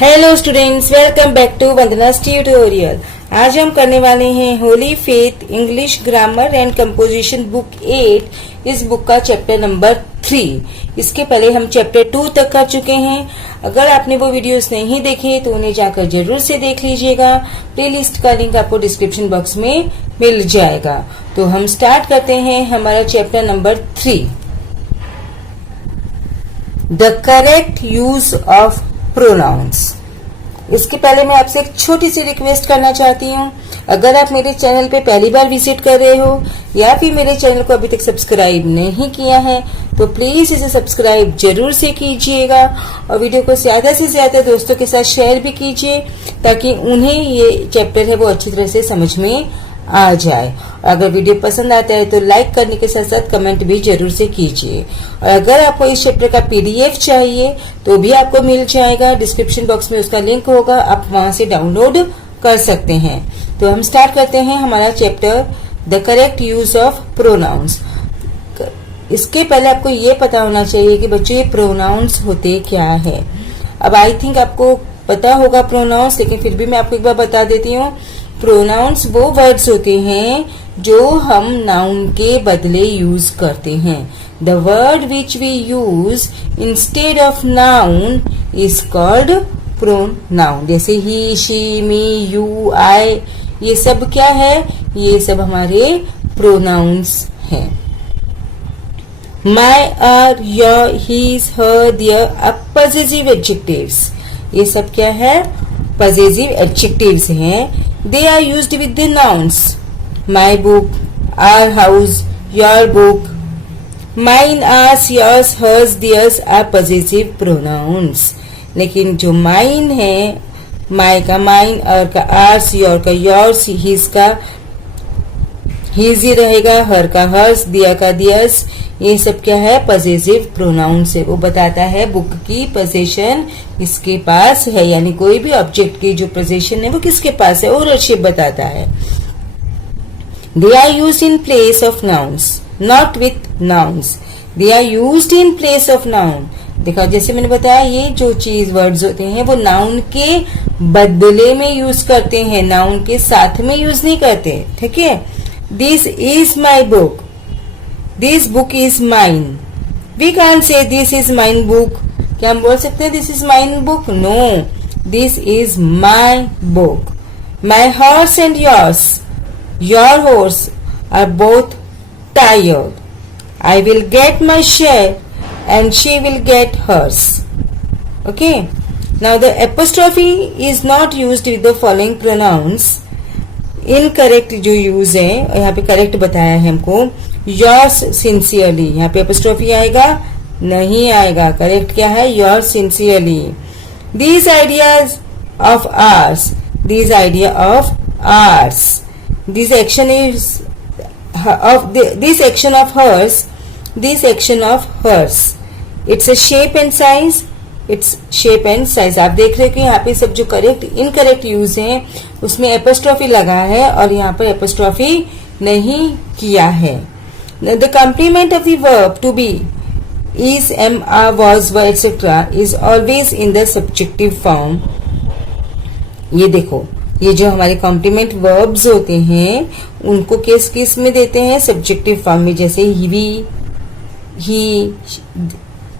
Hello students, welcome back to Vandana's tutorial. आज हम करने वाले हैं Holy Faith English grammar and composition book 8। इस बुक का चैप्टर नंबर 3। इसके पहले हम चैप्टर 2 तक कर चुके हैं। अगर आपने वो वीडियोस नहीं देखे तो उन्हें जाकर जरूर से देख लीजिएगा। प्लेलिस्ट का लिंक आपको डिस्क्रिप्शन बॉक्स में मिल जाएगा। तो हम स्टार्ट करते हैं हमारा chapter number 3, the correct use of pronouns. इसके पहले मैं आपसे एक छोटी सी रिक्वेस्ट करना चाहती हूँ। अगर आप मेरे चैनल पे पहली बार विजिट कर रहे हो या फिर मेरे चैनल को अभी तक सब्सक्राइब नहीं किया है तो प्लीज इसे सब्सक्राइब जरूर से कीजिएगा और वीडियो को ज्यादा से ज्यादा दोस्तों के साथ शेयर भी कीजिए ताकि उन्हें ये चैप्टर है वो अच्छी तरह से समझ में आ जाए। और अगर वीडियो पसंद आता है तो लाइक करने के साथ साथ कमेंट भी जरूर से कीजिए। और अगर आपको इस चैप्टर का पीडीएफ चाहिए तो भी आपको मिल जाएगा। डिस्क्रिप्शन बॉक्स में उसका लिंक होगा, आप वहां से डाउनलोड कर सकते हैं। तो हम स्टार्ट करते हैं हमारा chapter the correct use of pronouns. इसके पहले आपको ये पता होना चाहिए कि बच्चों ये प्रोनाउंस होते क्या है। अब आई थिंक आपको पता होगा प्रोनाउंस, लेकिन फिर भी मैं आपको एक बार बता देती हूँ। प्रोनाउंस वो वर्ड्स होते हैं जो हम नाउन के बदले यूज करते हैं। The word which we use instead of noun is called pronoun. जैसे ही, शी, मी, यू, आई, ये सब क्या है? ये सब हमारे प्रोनाउंस हैं। My, our, your, his, her, their are possessive adjectives. ये सब क्या है? पजेसिव एडजेक्टिव्स हैं। They are used with the nouns. My book, our house, your book. Mine, ours, yours, hers, theirs are possessive pronouns. लेकिन जो mine है, my का mine, our का ours, your का yours, his का his ही रहेगा, her का hers, their का theirs, ये सब क्या है? पजेसिव प्रोनाउन से वो बताता है बुक की पोजीशन किसके पास है, यानी कोई भी ऑब्जेक्ट की जो पोजीशन है वो किसके पास है, ओनरशिप बताता है। They are used in place of nouns, not with nouns. They are used in place of noun. देखा, जैसे मैंने बताया, ये जो चीज वर्ड्स होते हैं वो नाउन के बदले में यूज करते हैं, नाउन के साथ में यूज नहीं करते। ठीक है। This is my book, this book is mine. We can say this is mine book. क्या हम बोल सकते हैं this is mine book? No, this is my book. My horse and yours, your horse are both tired. I will get my share and she will get hers. Okay, now the apostrophe is not used with the following pronouns. Incorrect जो use है, यहाँ पे करेक्ट बताया है हमको। Yours sincerely, यहाँ पे एपोस्ट्रोफी आएगा? नहीं आएगा। करेक्ट क्या है? Yours sincerely. These ideas of ours, these idea of ours. This action is of this action of hers, this action of hers. It's a shape and size, it's shape and size. आप देख रहे हो कि यहाँ पे सब जो correct incorrect use है उसमें एपोस्ट्रोफी लगा है और यहाँ पर एपोस्ट्रोफी नहीं किया है। The complement of the verb to be, is, am, are, was, were, etc. is always in the subjective form. ये देखो, ये जो हमारे कॉम्प्लीमेंट वर्ब्स होते हैं उनको किस किस में देते हैं? सब्जेक्टिव फॉर्म में। जैसे he,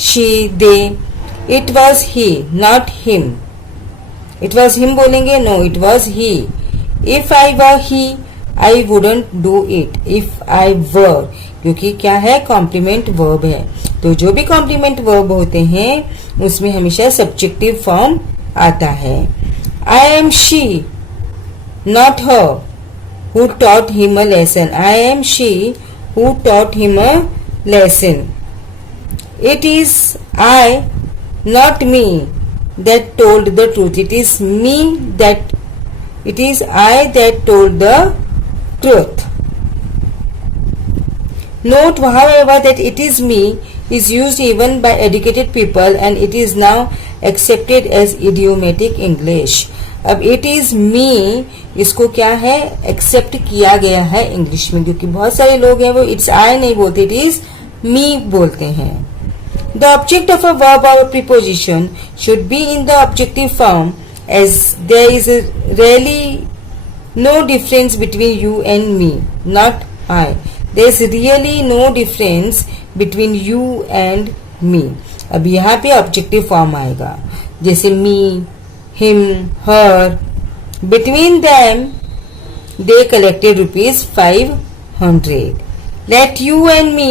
she, they. It was he, not him. It was him बोलेंगे? No, it was he. If I were he, I wouldn't do it. If I were, क्योंकि क्या है? कॉम्प्लीमेंट वर्ब है। तो जो भी कॉम्प्लीमेंट वर्ब होते हैं उसमें हमेशा सब्जेक्टिव फॉर्म आता है। I am she, not her, who taught him a lesson. I am she who taught him a lesson. It is I, not me, that told the truth. It is me that, it is I that told the truth. Note, however, that it is me is used even by educated people and it is now accepted as idiomatic English. अब it is me इसको क्या है? एक्सेप्ट किया गया है इंग्लिश में, क्योंकि बहुत सारे लोग हैं वो it's I नहीं बोलते, it is me बोलते हैं। The object of a verb or a preposition should be in the objective form, as there is really no difference between you and me, not I. There is really no difference between you and me. अब यहाँ पे objective form आएगा, जैसे me, him, her. Between them they collected ₹500. Let you and me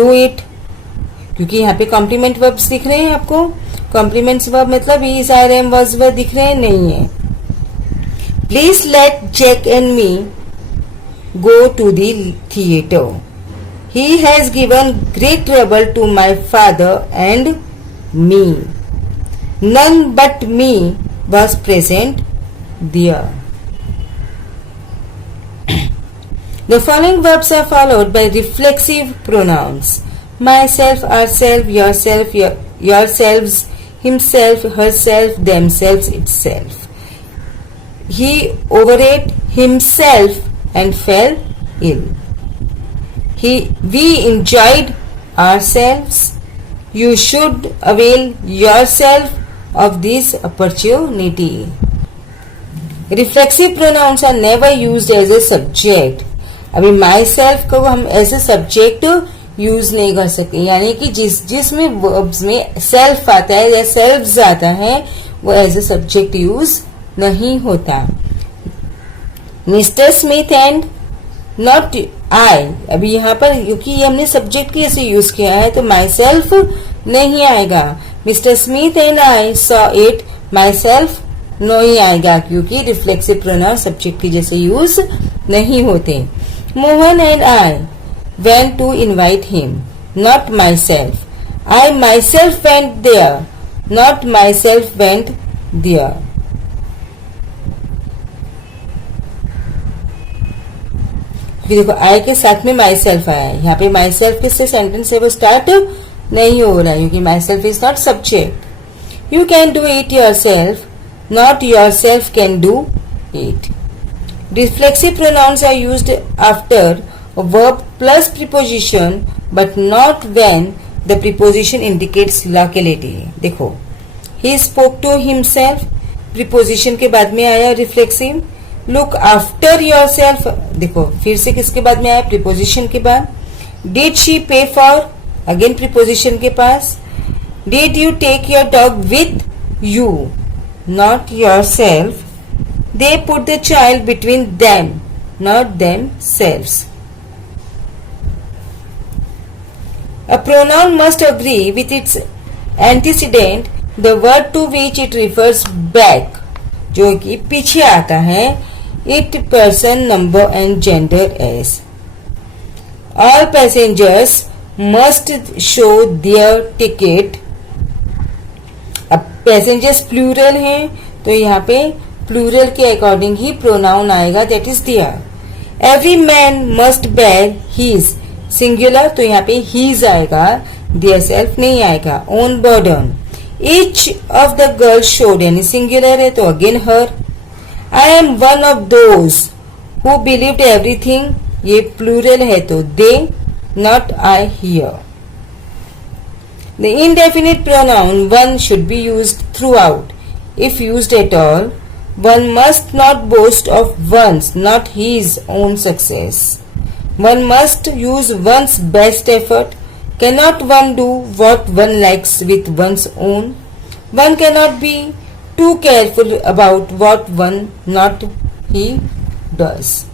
do it. क्योंकि यहाँ पे complement verbs दिख रहे हैं आपको. कॉम्प्लीमेंट्स वर्ब मतलब is, are, am, was, were दिख रहे हैं, नहीं है. Please let Jack and me go to the theatre. He has given great trouble to my father and me. None but me was present there. The following verbs are followed by reflexive pronouns. Myself, ourself, yourself, yourselves, himself, herself, themselves, itself. He overate himself and fell ill. We enjoyed ourselves. You should avail yourself of this opportunity. Reflexive pronouns are never used as a subject. अभी myself को हम as a subject use नहीं कर सकते, यानी कि जिसमें वर्ब्स में सेल्फ आता है या सेल्फ्स आता है वो एज ए सब्जेक्ट यूज नहीं होता. Mister Smith and not I. अभी यहाँ पर क्योंकि हमने सब्जेक्ट कैसे यूज किया है तो माई सेल्फ नहीं आएगा. Mister Smith and I saw it. My self नहीं आएगा क्योंकि रिफ्लेक्सिव प्रोनाउन सब्जेक्ट की जैसे यूज नहीं होते. Mohan and I went to invite him. Not myself. I myself went there. Not myself went there. देखो I के साथ में माई सेल्फ आया है. यहाँ पे माई सेल्फ किससे सेंटेंस है वो स्टार्ट नहीं हो रहा है क्योंकि myself is not subject. You can do it yourself. Not yourself can do it. Reflexive pronouns are used after verb plus preposition but not when the preposition indicates locality. देखो he spoke to himself, preposition के बाद में आया reflexive. Look after yourself, देखो फिर से किसके बाद में आया, प्रीपोजिशन के बाद. Did she pay for, again preposition के पास. Did you take your dog with you, not yourself. They put the child between them, not themselves. A pronoun must agree with its antecedent, the word to which it refers back, जो कि पीछे आता है. It, person, number and gender as. All passengers must show their ticket. अब passengers plural हैं तो यहाँ पे plural के अकॉर्डिंग ही pronoun आएगा, that is there. Every man must bear his, singular तो यहाँ पे his आएगा, their self नहीं आएगा. Own burden. Each of the girls showed, यानी singular है तो again her. I am one of those who believed everything, ये plural है तो they, not I here. The indefinite pronoun one should be used throughout. If used at all, one must not boast of one's, not his own success. One must use one's best effort. Cannot one do what one likes with one's own? One cannot be too careful about what one not he does.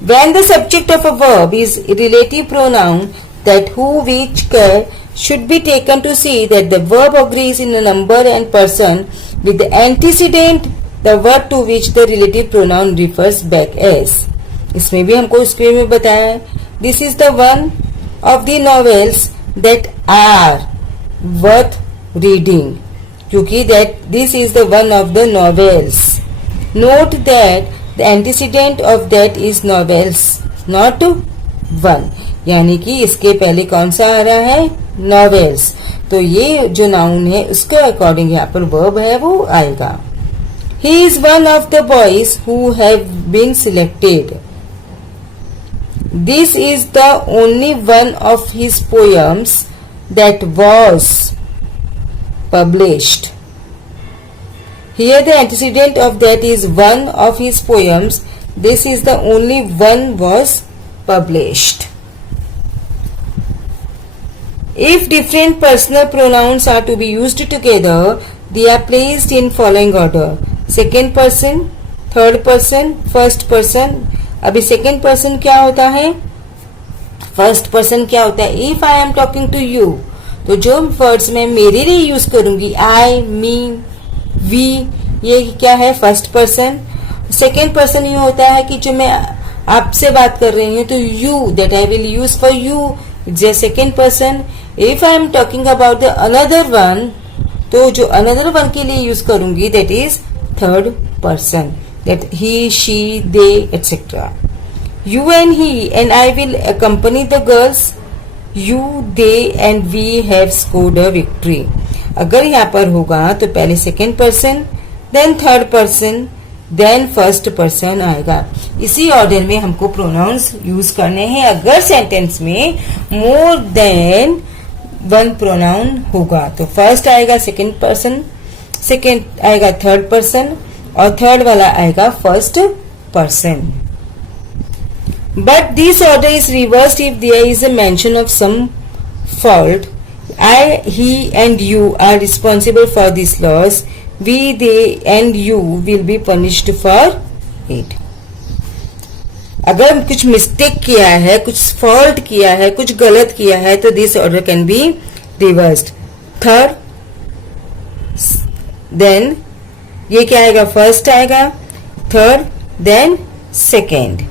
When the subject of a verb is a relative pronoun, that who, which, care should be taken to see that the verb agrees in a number and person with the antecedent, the word to which the relative pronoun refers back as. इसमें भी हमको स्क्रीन में बताया है. This is the one of the novels that are worth reading, क्योंकि that this is the one of the novels. Note that the antecedent of that is novels, not one. यानी कि इसके पहले कौन सा आ रहा है, novels. तो ये जो नाउन है उसके अकॉर्डिंग यहाँ पर वर्ब है वो आएगा. He is one of the boys who have been selected. This is the only one of his poems that was published. Here the antecedent of that is one of his poems. This is the only one was published. If different personal pronouns are to be used together, they are placed in following order: second person, third person, first person. अभी second person क्या होता है, first person क्या होता है. If I am talking to you, तो जो वर्ड्स मैं मेरे लिए यूज करूंगी, आई, मी, वी, ये क्या है, फर्स्ट पर्सन. सेकेंड पर्सन ये होता है कि जो मैं आपसे बात कर रही हूँ, तो you, that I will use for you, it's a second person. If I am talking about the another one, तो जो अनदर वन के लिए यूज करूंगी, that is third person, that he, she, they, etcetera. You and he and I will accompany the girls. You, they and we have scored a victory. अगर यहाँ पर होगा तो पहले second person, then third person, then first person आएगा. इसी ऑर्डर में हमको प्रोनाउंस यूज करने हैं. अगर सेंटेंस में मोर देन वन प्रोनाउन होगा तो फर्स्ट आएगा सेकेंड पर्सन, सेकेंड आएगा थर्ड पर्सन और थर्ड वाला आएगा first person. But this order is reversed if there is a mention of some fault. I, he and you are responsible for this loss. We, they and you will be punished for it. अगर कुछ मिस्टेक किया है, कुछ फॉल्ट किया है, कुछ गलत किया है, तो this order can be reversed. Third, then ये क्या आएगा, फर्स्ट आएगा, third, then second.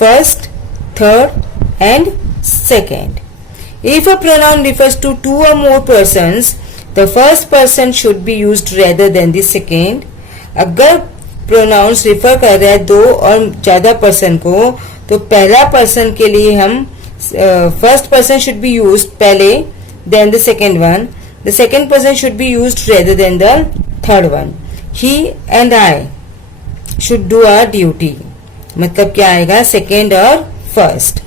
First, third and second. If a pronoun refers to two or more persons, the first person should be used rather than the second. अगर pronouns refer कर रहे हैं दो और ज्यादा person को, तो पहला person के लिए हम first person should be used पहले, then the second one. The second person should be used rather than the third one. He and I should do our duty. मतलब क्या आएगा, सेकेंड और first,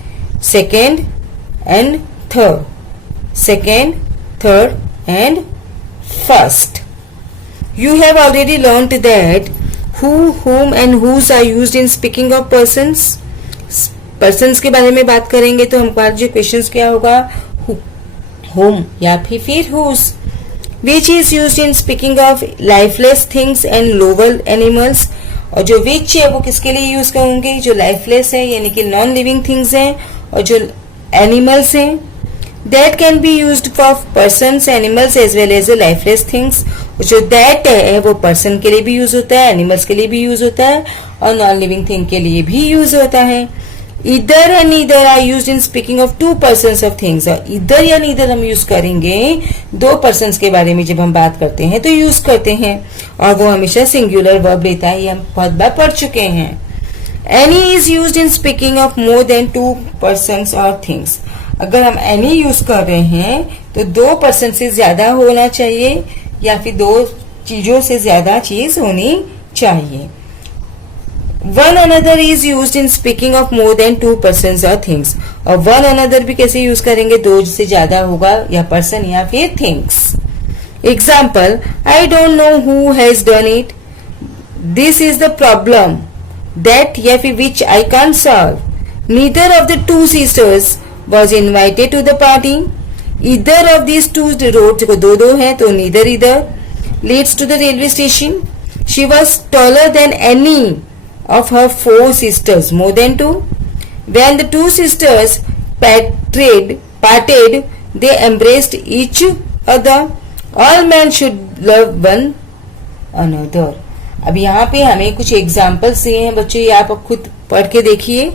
second and third, second, third and first. You have already learnt that who, whom and whose are used in speaking of persons. Persons के बारे में बात करेंगे तो हमारा जो क्वेश्चन क्या होगा, whom या फिर whose. Which is used in speaking of lifeless things and lower animals. और जो विच है वो किसके लिए यूज करूंगी, जो लाइफलेस है यानी कि नॉन लिविंग थिंग्स हैं और जो एनिमल्स हैं. That can be used for persons, animals as well as lifeless things. जो दैट है वो पर्सन के लिए भी यूज होता है, एनिमल्स के लिए भी यूज होता है और नॉन लिविंग थिंग के लिए भी यूज होता है. इधर and neither are used in speaking of two persons of things. और इधर या नीदर हम यूज करेंगे दो पर्सन्स के बारे में जब हम बात करते हैं तो यूज करते हैं, और वो हमेशा सिंगुलर वर्ब लेता है. ये हम बहुत बार पढ़ चुके हैं. Any is used in speaking of more than to persons और थिंग्स. अगर हम एनी यूज कर रहे हैं तो दो पर्सन से ज्यादा होना चाहिए या फिर दो चीजों से ज्यादा चीज होनी चाहिए. One another is used in speaking of more than to persons और थिंग्स. और वन अनदर भी कैसे यूज करेंगे, दो से ज्यादा होगा या पर्सन या फिर things. Example, I don't know who has done it. This is the problem that या फिर which I can't solve. Neither of the two sisters was invited to the party. Either of this two road को दो है तो neither either leads to the railway station. She was taller than any of her four sisters, more than two. When the two sisters parted, they embraced each other. All men should love one another. अब यहाँ पे हमें कुछ एग्जाम्पल्स दिए हैं बच्चों, ये आप खुद पढ़ के देखिए.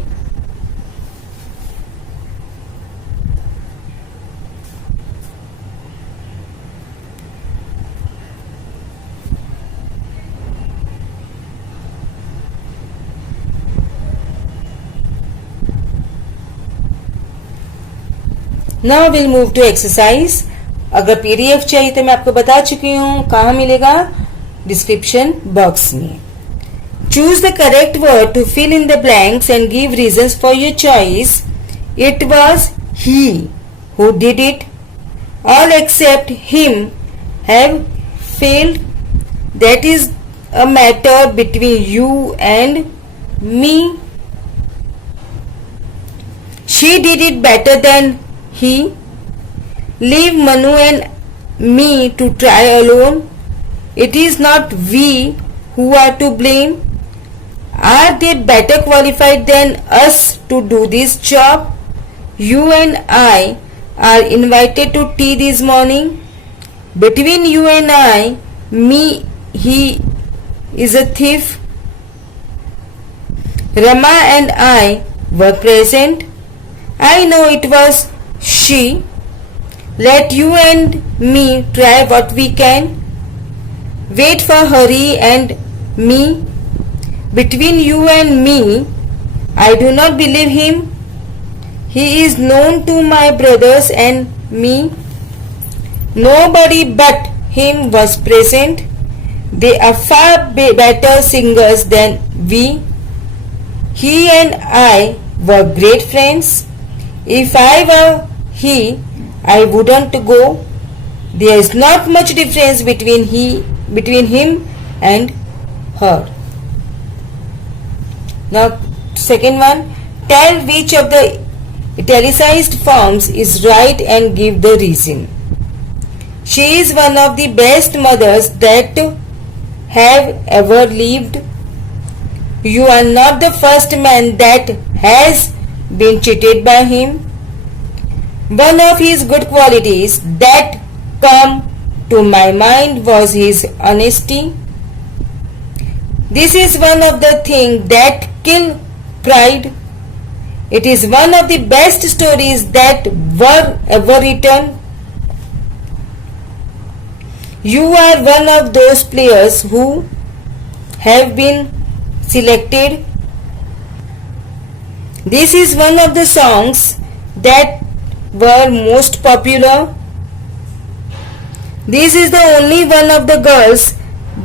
Now will move to exercise. अगर पीडीएफ चाहिए तो मैं आपको बता चुकी हूं कहां मिलेगा, डिस्क्रिप्शन बॉक्स में. Choose the correct word to fill in the blanks and give reasons for your choice. It was, he, who did it. All except him have failed. That is a matter between you and me. She did it better than he. Leave Manu and me to try alone. It is not we who are to blame. Are they better qualified than us to do this job? You and I are invited to tea this morning. Between you and I, he is a thief. Rama and I were present. I know it was she. Let you and me try what we can. Wait for Hari and me. Between you and me, I do not believe him. He is known to my brothers and me. Nobody but him was present. They are far better singers than we. He and I were great friends. If I were he, I wouldn't go. There is not much difference between him and her. Now, second one, tell which of the italicized forms is right and give the reason. She is one of the best mothers that have ever lived. You are not the first man that has been cheated by him. One of his good qualities that come to my mind was his honesty. This is one of the things that kill pride. It is one of the best stories that were ever written. You are one of those players who have been selected. This is one of the songs that were most popular. This is the only one of the girls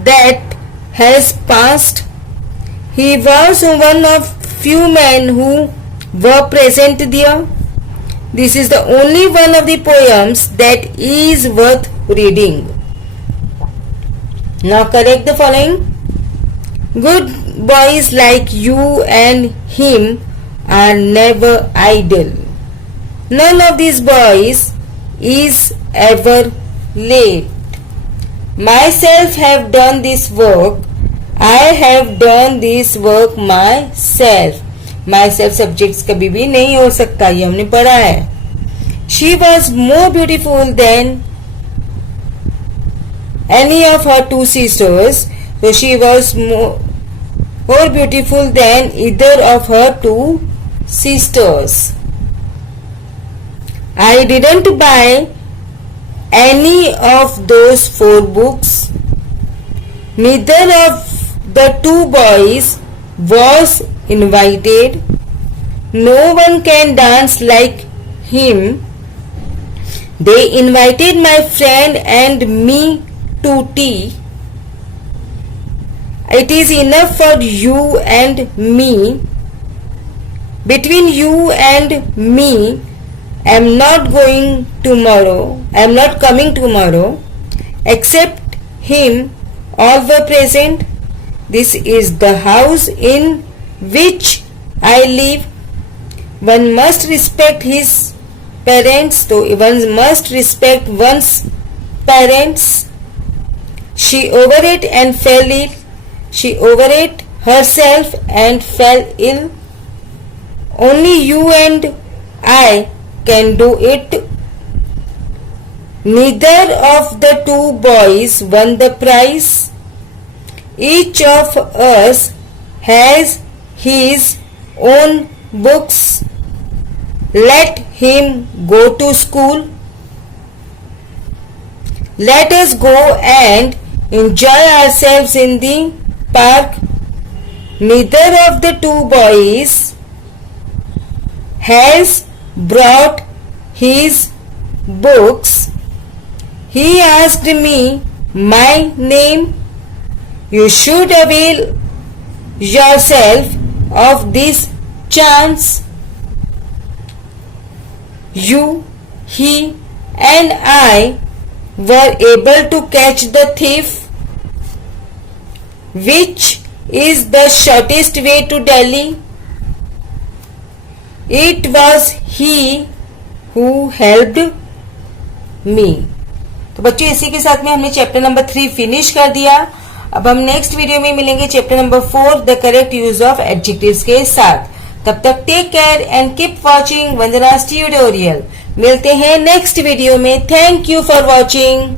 that has passed. He was one of few men who were present there. This is the only one of the poems that is worth reading. Now correct the following. Good boys like you and him are never idle. None of these boys is ever late. Myself have done this work. I have done this work myself. Myself subjects कभी भी नहीं हो सकता, ये हमने पढ़ा है. She was more beautiful than any of her two sisters. So she was more beautiful than either of her two sisters. I didn't buy any of those 4 books. Neither of the 2 boys was invited. No one can dance like him. They invited my friend and me to tea. It is enough for you and me. Between you and me, I am not coming tomorrow. Except him, all were present. This is the house in which I live. One must respect his parents, so one must respect one's parents. She overate and fell ill. She overate herself and fell ill. Only you and I can do it. Neither of the 2 boys won the prize. Each of us has his own books. Let him go to school. Let us go and enjoy ourselves in the park. Neither of the 2 boys has brought his books. He asked me my name. You should avail yourself of this chance. You, he and I were able to catch the thief. Which is the shortest way to Delhi? It was he who helped me. तो बच्चों इसी के साथ में हमने chapter number 3 फिनिश कर दिया. अब हम नेक्स्ट वीडियो में मिलेंगे chapter number 4 the correct use of adjectives के साथ. तब तक take care and keep watching Vandana's tutorial. मिलते हैं नेक्स्ट वीडियो में. Thank you for watching.